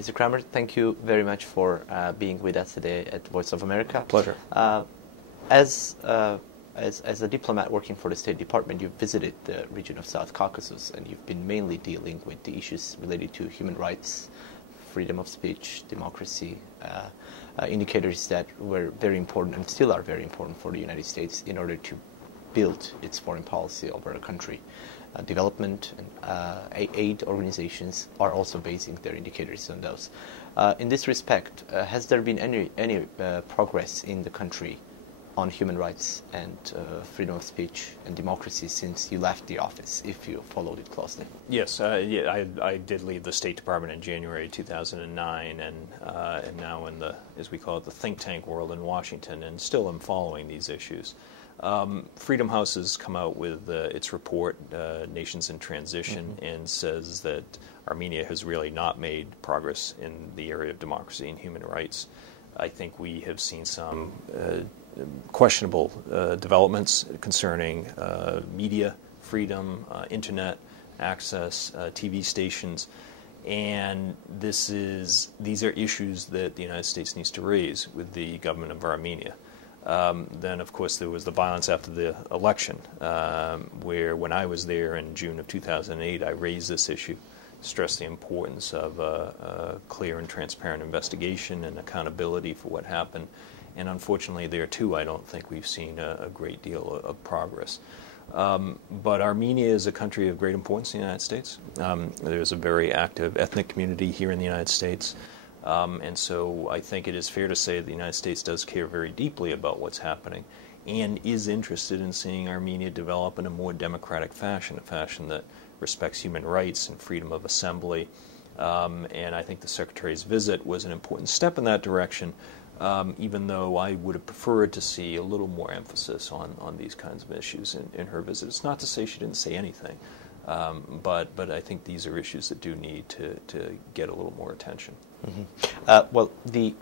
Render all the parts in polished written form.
Mr. Kramer, thank you very much for being with us today at Voice of America. Pleasure. As a diplomat working for the State Department, you've visited the region of South Caucasus, and you've been mainly dealing with the issues related to human rights, freedom of speech, democracy, indicators that were very important and still are very important for the United States in order to build its foreign policy over a country. Development and aid organizations are also basing their indicators on those. In this respect, has there been any progress in the country on human rights and freedom of speech and democracy since you left the office, if you followed it closely? Yes, I did leave the State Department in January 2009, and now in the, as we call it, the think tank world in Washington, and still am following these issues. Freedom House has come out with its report, Nations in Transition, and says that Armenia has really not made progress in the area of democracy and human rights. I think we have seen some questionable developments concerning media freedom, internet access, TV stations, and these are issues that the United States needs to raise with the government of Armenia. Then, of course, there was the violence after the election, where when I was there in June of 2008, I raised this issue, stressed the importance of a clear and transparent investigation and accountability for what happened. And unfortunately, there too, I don't think we've seen a great deal of progress. But Armenia is a country of great importance in the United States. There's a very active ethnic community here in the United States. And so I think it is fair to say that the United States does care very deeply about what's happening and is interested in seeing Armenia develop in a more democratic fashion, a fashion that respects human rights and freedom of assembly. And I think the Secretary's visit was an important step in that direction, even though I would have preferred to see a little more emphasis on these kinds of issues in her visit. It's not to say she didn't say anything, but I think these are issues that do need to get a little more attention. Well, the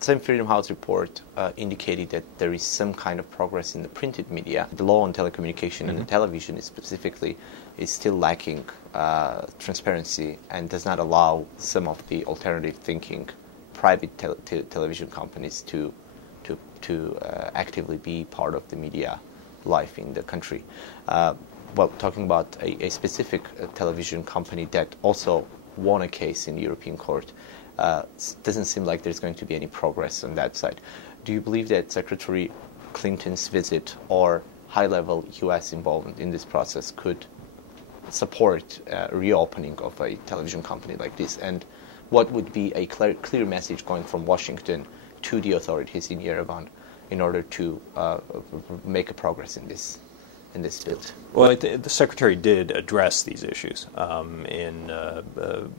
same Freedom House report indicated that there is some kind of progress in the printed media. The law on telecommunication and the television specifically is still lacking transparency and does not allow some of the alternative thinking private television companies to actively be part of the media life in the country. Well, talking about a specific television company that also won a case in the European Court, doesn't seem like there's going to be any progress on that side. Do you believe that Secretary Clinton's visit or high-level U.S. involvement in this process could support reopening of a television company like this? And what would be a clear message going from Washington to the authorities in Yerevan in order to make a progress in this field? Well, the Secretary did address these issues in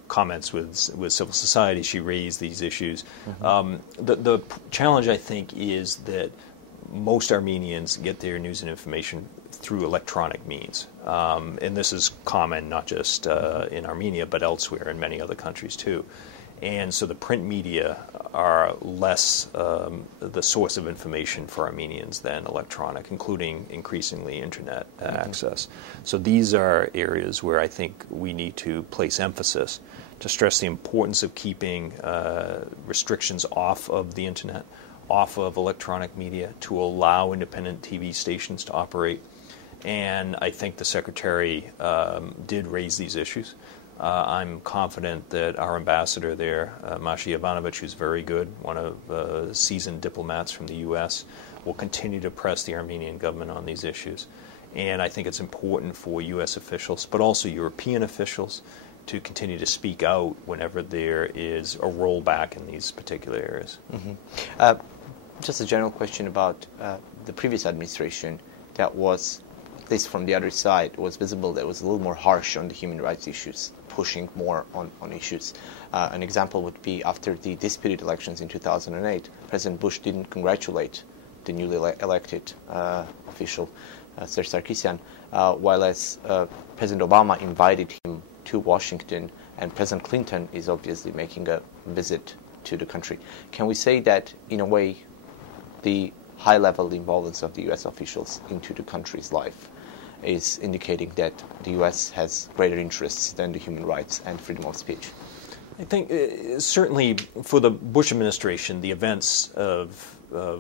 comments with civil society. She raised these issues. The challenge, I think, is that most Armenians get their news and information through electronic means. And this is common not just in Armenia, but elsewhere in many other countries too. And so the print media are less the source of information for Armenians than electronic, including increasingly internet access. So these are areas where I think we need to place emphasis to stress the importance of keeping restrictions off of the internet, off of electronic media, to allow independent TV stations to operate. And I think the Secretary did raise these issues. I'm confident that our ambassador there, Masha Yovanovich, who's very good, one of the seasoned diplomats from the U.S., will continue to press the Armenian government on these issues. And I think it's important for U.S. officials, but also European officials, to continue to speak out whenever there is a rollback in these particular areas. Just a general question about the previous administration that was, at least from the other side, was visible that was a little more harsh on the human rights issues, pushing more on issues. An example would be after the disputed elections in 2008, President Bush didn't congratulate the newly elected official, Serge Sarkisian, while as President Obama invited him to Washington, and President Clinton is obviously making a visit to the country. Can we say that, in a way, the high-level involvement of the U.S. officials into the country's life is indicating that the U.S. has greater interests than the human rights and freedom of speech? I think certainly for the Bush administration, the events of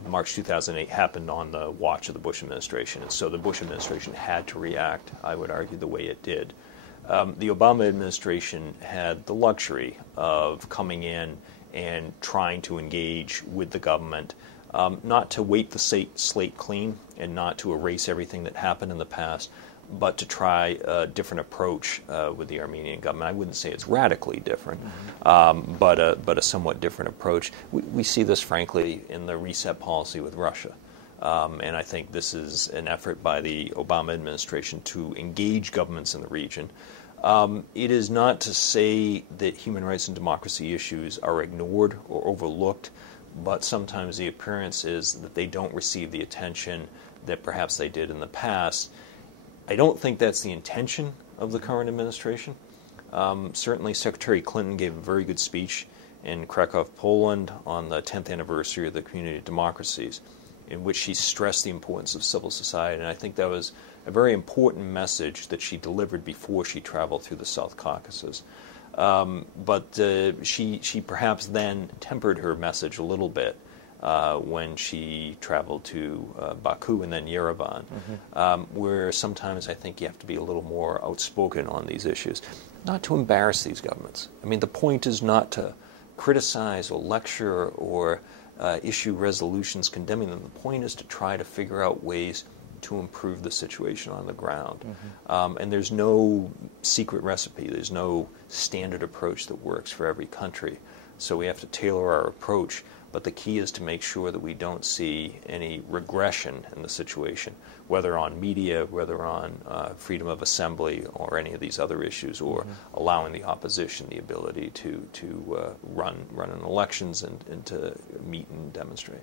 March 2008 happened on the watch of the Bush administration, and so the Bush administration had to react, I would argue, the way it did. The Obama administration had the luxury of coming in and trying to engage with the government, not to wipe the slate clean and not to erase everything that happened in the past, but to try a different approach with the Armenian government. I wouldn't say it's radically different, but a somewhat different approach. We see this, frankly, in the reset policy with Russia. And I think this is an effort by the Obama administration to engage governments in the region. It is not to say that human rights and democracy issues are ignored or overlooked, but sometimes the appearance is that they don't receive the attention that perhaps they did in the past. I don't think that's the intention of the current administration. Certainly Secretary Clinton gave a very good speech in Krakow, Poland on the 10th anniversary of the Community of Democracies, in which she stressed the importance of civil society, and I think that was a very important message that she delivered before she traveled through the South Caucasus. But she perhaps then tempered her message a little bit when she traveled to Baku and then Yerevan, where sometimes I think you have to be a little more outspoken on these issues, not to embarrass these governments. I mean, the point is not to criticize or lecture or issue resolutions condemning them. The point is to try to figure out ways to improve the situation on the ground. And there's no secret recipe. There's no standard approach that works for every country. So we have to tailor our approach. But the key is to make sure that we don't see any regression in the situation, whether on media, whether on freedom of assembly, or any of these other issues, or allowing the opposition the ability to run in elections and to meet and demonstrate.